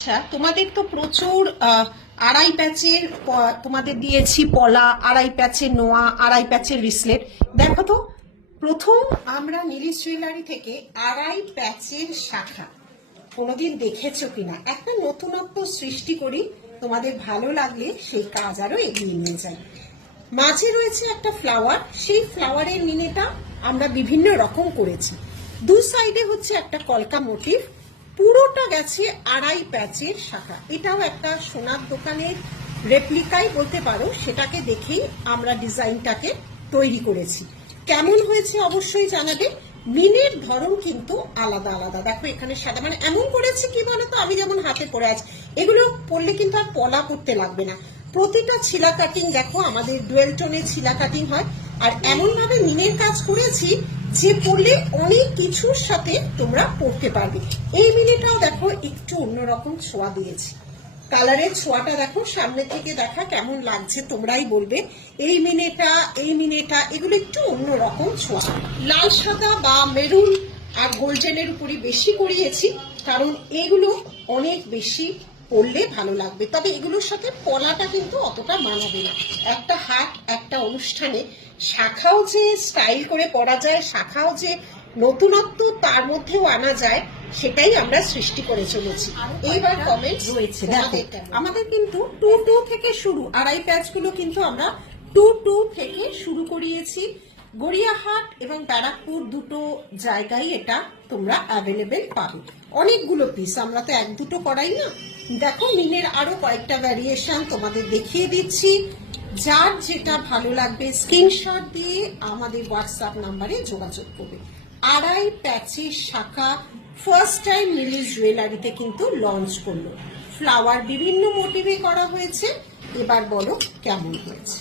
আচ্ছা, তোমাদের তো প্রচুর আড়াই প্যাচের তোমাদের দিয়েছি পলা, আড়াই প্যাচের নোয়া, আড়াই প্যাচের রিসলেট। দেখো তো, প্রথম আমরা নীলিশ জুয়েলারি থেকে আড়াই প্যাচের শাখা কোনোদিন দেখেছো কিনা, একটা নতুনত্ব সৃষ্টি করি। তোমাদের ভালো লাগলে সেই কাজ আরো এগিয়ে নিয়ে যাই। মাঝে রয়েছে একটা ফ্লাওয়ার, সেই ফ্লাওয়ারের মিনেটা আমরা বিভিন্ন রকম করেছি। দু সাইডে হচ্ছে একটা কলকা মোটিভ, পুরোটা গেছে আড়াই প্যাচের শাখা। এটাও একটা সোনার দোকানের রেপ্লিকাই বলতে পারো, সেটাকে দেখেই আমরা ডিজাইনটাকে তৈরি করেছি। কেমন হয়েছে অবশ্যই জানাবে। মিনের ধরন কিন্তু আলাদা আলাদা। দেখো এখানে সাদা, মানে এমন করেছি কি বলতো, আমি যেমন হাতে পরে আছি, এগুলো পরলে কিন্তু আর পলা করতে লাগবে না। প্রতিটা ছিলা কাটিং দেখো আমাদের ডুয়েল টোনে ছিলা কাটিং হয়, আর এমন ভাবে মিনের কাজ করেছি যে পরলে অনেক কিছুর সাথে তোমরা পরতে পারবে। এই মিনেটাও দেখো একটু অন্যরকম ছোঁয়া দিয়েছি। কালারের ছোঁয়াটা দেখো, সামনে থেকে দেখা কেমন লাগছে তোমরাই বলবে। এই মিনেটা এগুলো একটু অন্যরকম ছোঁয়া। লাল সাদা বা মেরুন আর গোল্ডেনের উপরই বেশি করিয়েছি, কারণ এগুলো অনেক বেশি পরলে ভালো লাগবে। তবে এগুলোর সাথে পলাটা কিন্তু অতটা মানাবে না। একটা হাট, একটা অনুষ্ঠানে শাখাও যে স্টাইল করে পরা যায়, শাখাও যে নতুনত্ব তার মধ্যেও আনা যায়, সেটাই আমরা সৃষ্টি করে চলেছি। এইবার কমেন্টস রয়েছে, দেখো আমাদের কিন্তু 2-2 থেকে শুরু, আড়াই প্যাচগুলো কিন্তু আমরা 2-2 থেকে শুরু করিয়েছি। গড়িয়াহাট এবং ব্যারাকপুর দুটো জায়গায় এটা তোমরা অ্যাভেলেবেল পাবে। অনেকগুলো পিস, আমরা তো এক দুটো করাই না। দেখো মিনের আরো কয়েকটা ভ্যারিয়েশন তোমাদের দেখিয়ে দিচ্ছি। যার যেটা ভালো লাগবে স্ক্রিনশট দিয়ে আমাদের হোয়াটসঅ্যাপ নাম্বারে যোগাযোগ করবে। আড়াই প্যাচের শাখা ফার্স্ট টাইম নীলিশ জুয়েলারিতে কিন্তু লঞ্চ করলো। ফ্লাওয়ার বিভিন্ন মোটিভে করা হয়েছে। এবার বলো কেমন হয়েছে।